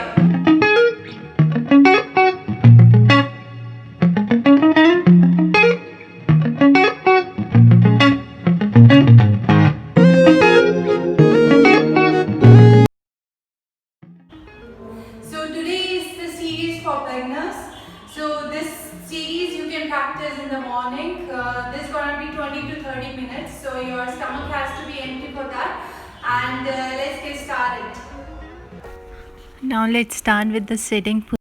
here. So today is the series for beginners. So this series you can practice in the morning. This is gonna be 20 to 30 minutes. So your stomach has to be empty for that. And let's get started. Now let's start with the sitting position.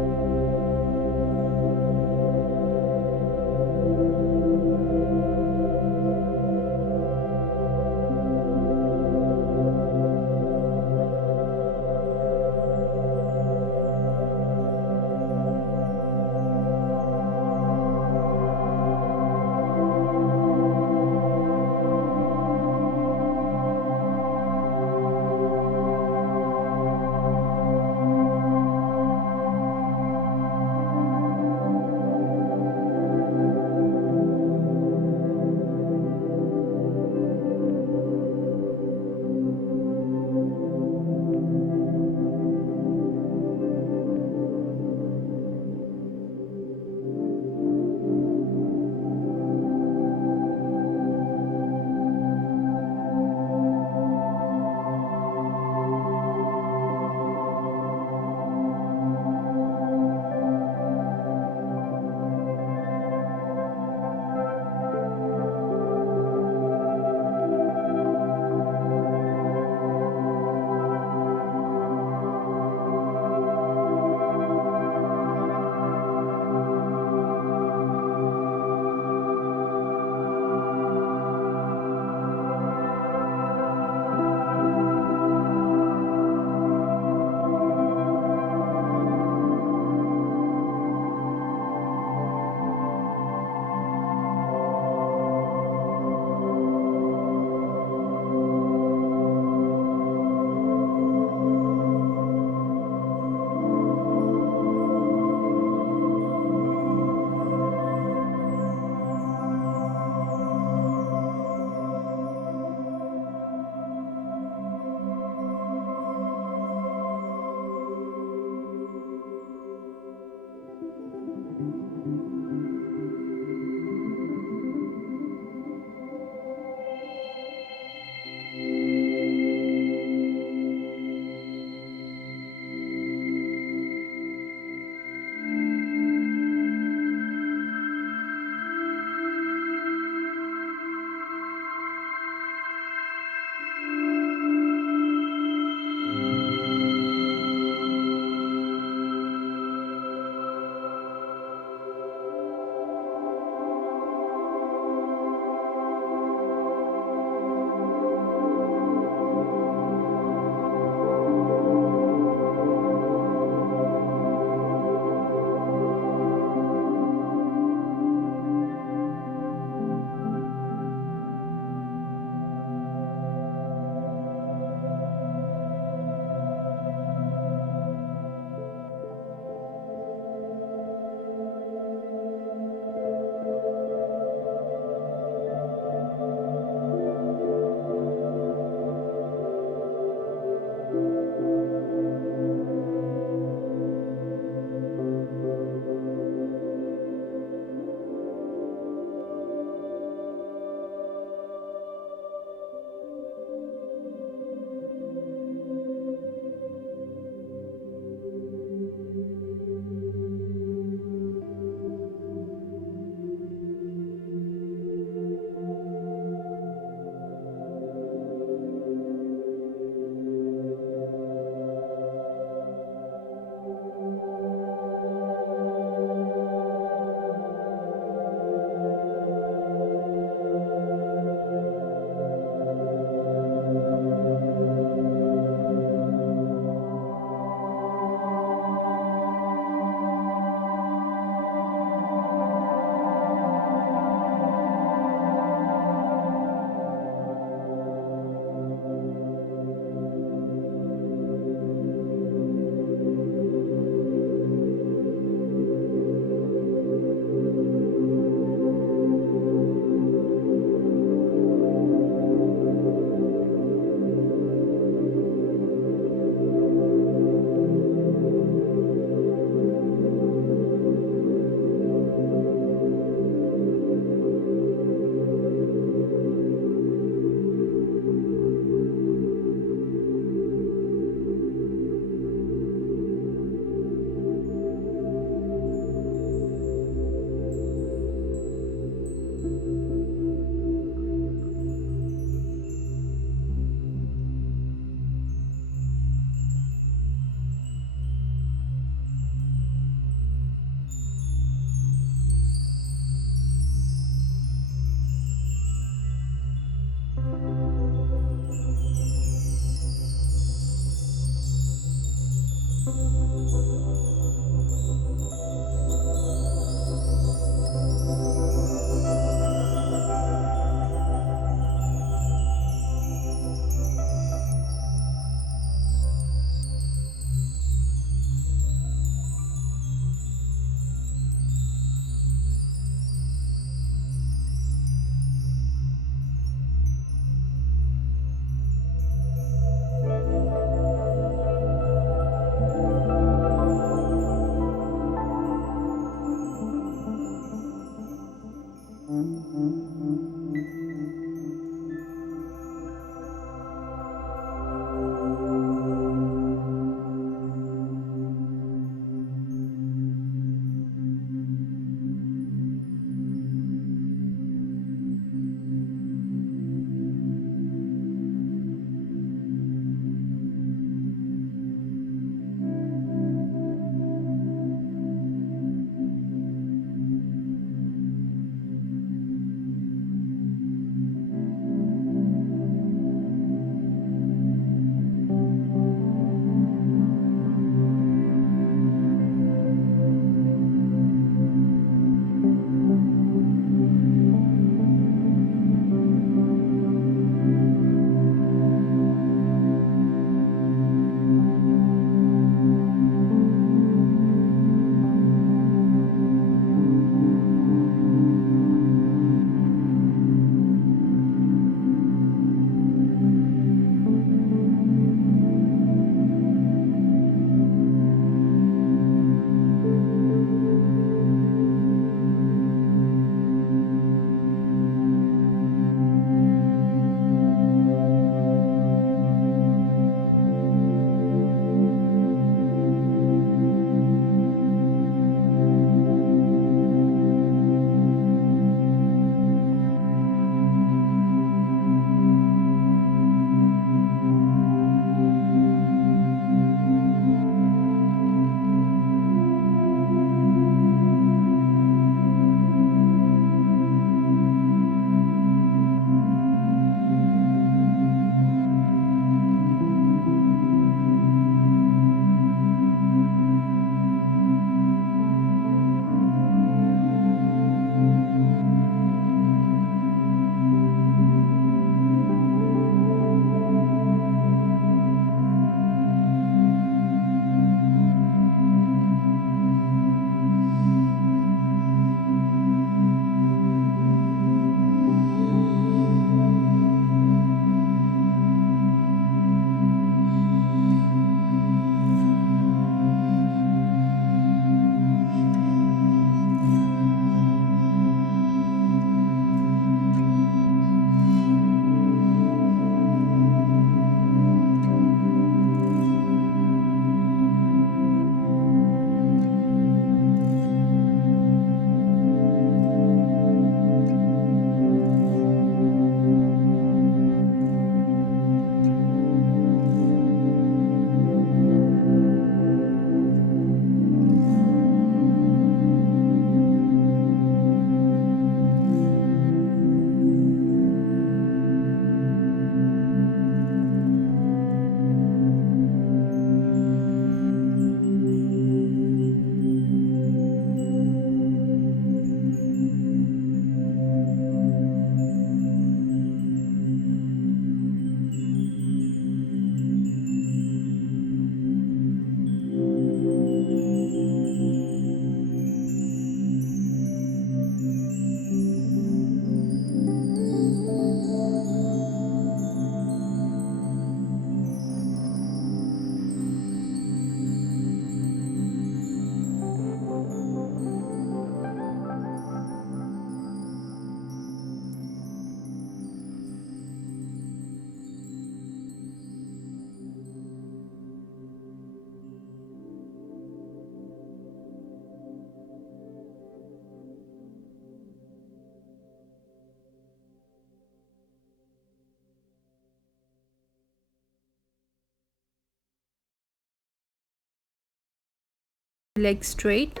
legs straight.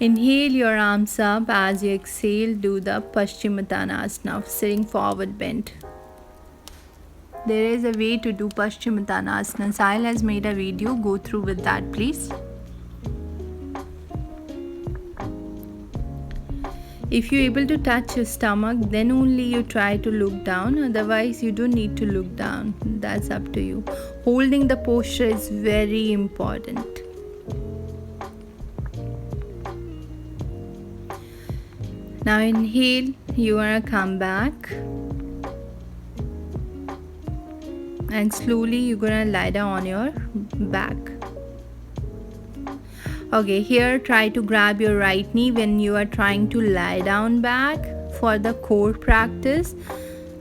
Inhale your arms up. As you exhale, do the Paschimottanasana, sitting forward bend. There is a way to do Paschimottanasana. Sahil has made a video. Go through with that, please. If you're able to touch your stomach, then only you try to look down. Otherwise, you don't need to look down. That's up to you. Holding the posture is very important. Now inhale, you wanna come back. And slowly you're gonna lie down on your back. Okay, here try to grab your right knee when you are trying to lie down back for the core practice.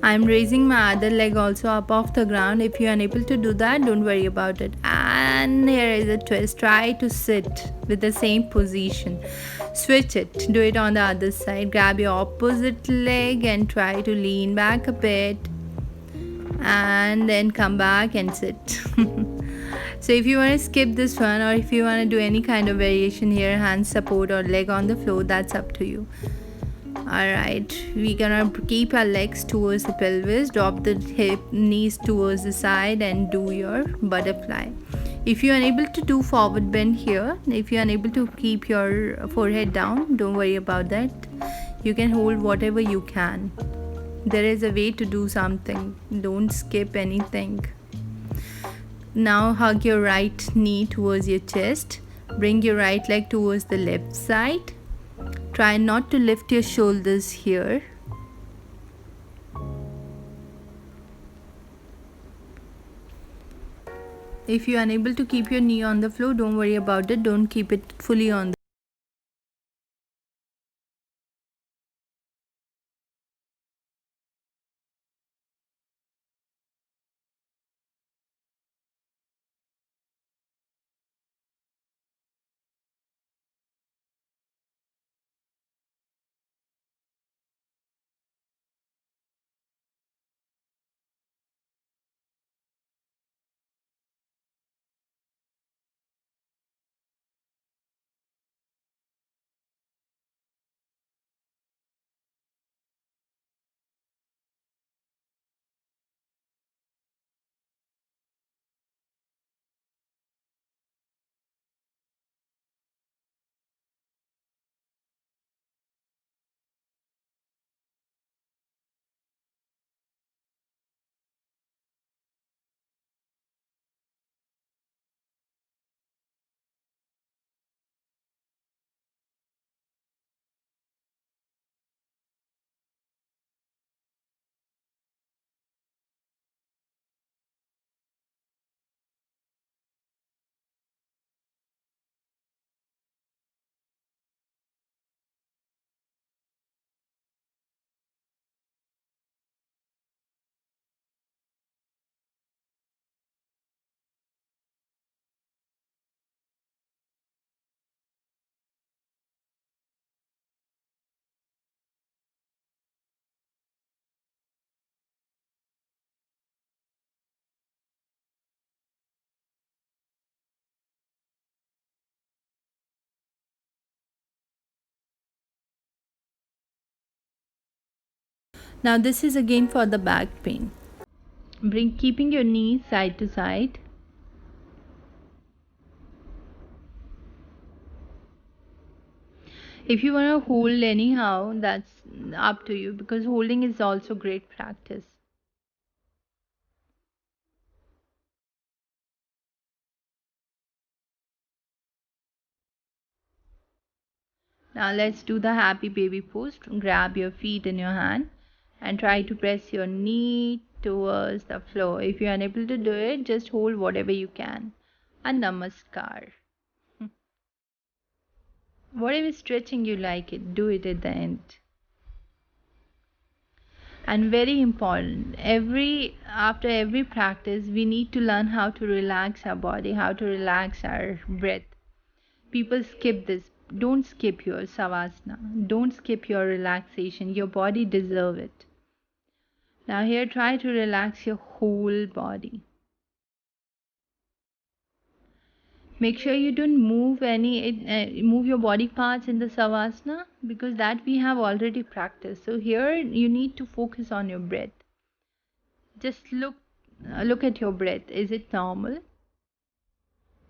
I'm raising my other leg also up off the ground. If you're unable to do that, don't worry about it. And here is a twist. Try to sit with the same position. Switch it. Do it on the other side. Grab your opposite leg and try to lean back a bit. And then come back and sit. So if you want to skip this one, or if you want to do any kind of variation here, hand support or leg on the floor, that's up to you. Alright, we're gonna keep our legs towards the pelvis, drop the knees towards the side and do your butterfly. If you're unable to do forward bend here, if you're unable to keep your forehead down, don't worry about that. You can hold whatever you can. There is a way to do something. Don't skip anything. Now hug your right knee towards your chest. Bring your right leg towards the left side. Try not to lift your shoulders here. If you are unable to keep your knee on the floor, don't worry about it. Don't keep it fully on the Now this is again for the back pain. Keeping your knees side to side. If you want to hold anyhow, that's up to you, because holding is also great practice. Now let's do the happy baby pose. Grab your feet in your hand and try to press your knee towards the floor. If you're unable to do it, just hold whatever you can. A namaskar. Whatever stretching you like it, do it at the end. And very important, after every practice we need to learn how to relax our body, how to relax our breath. People skip this. Don't skip your savasana. Don't skip your relaxation. Your body deserves it. Now here, try to relax your whole body. Make sure you don't move your body parts in the savasana, because that we have already practiced. So here you need to focus on your breath. Just look at your breath. Is it normal?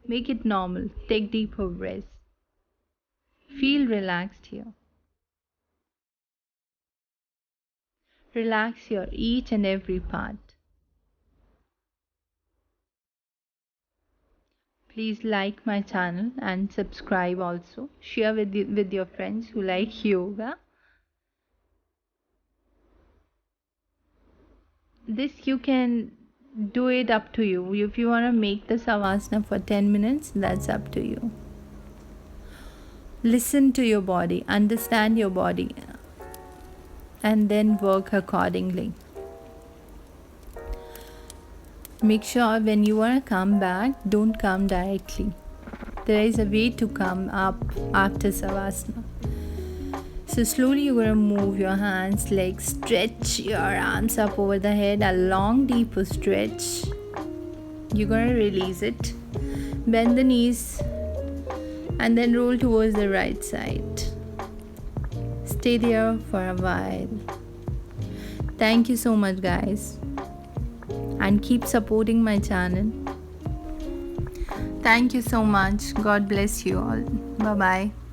Make it normal. Take deeper breaths. Feel relaxed here. Relax your each and every part. Please like my channel and subscribe also. Share with your friends who like yoga. This you can do it up to you. If you want to make the savasana for 10 minutes, that's up to you. Listen to your body, understand your body, and then work accordingly. Make sure when you want to come back, don't come directly. There is a way to come up after savasana. So slowly you're going to move your hands, legs, stretch your arms up over the head, a long deeper stretch. You're going to release it. Bend the knees and then roll towards the right side. Stay there for a while. Thank you so much, guys, and keep supporting my channel. Thank you so much. God bless you all. Bye bye.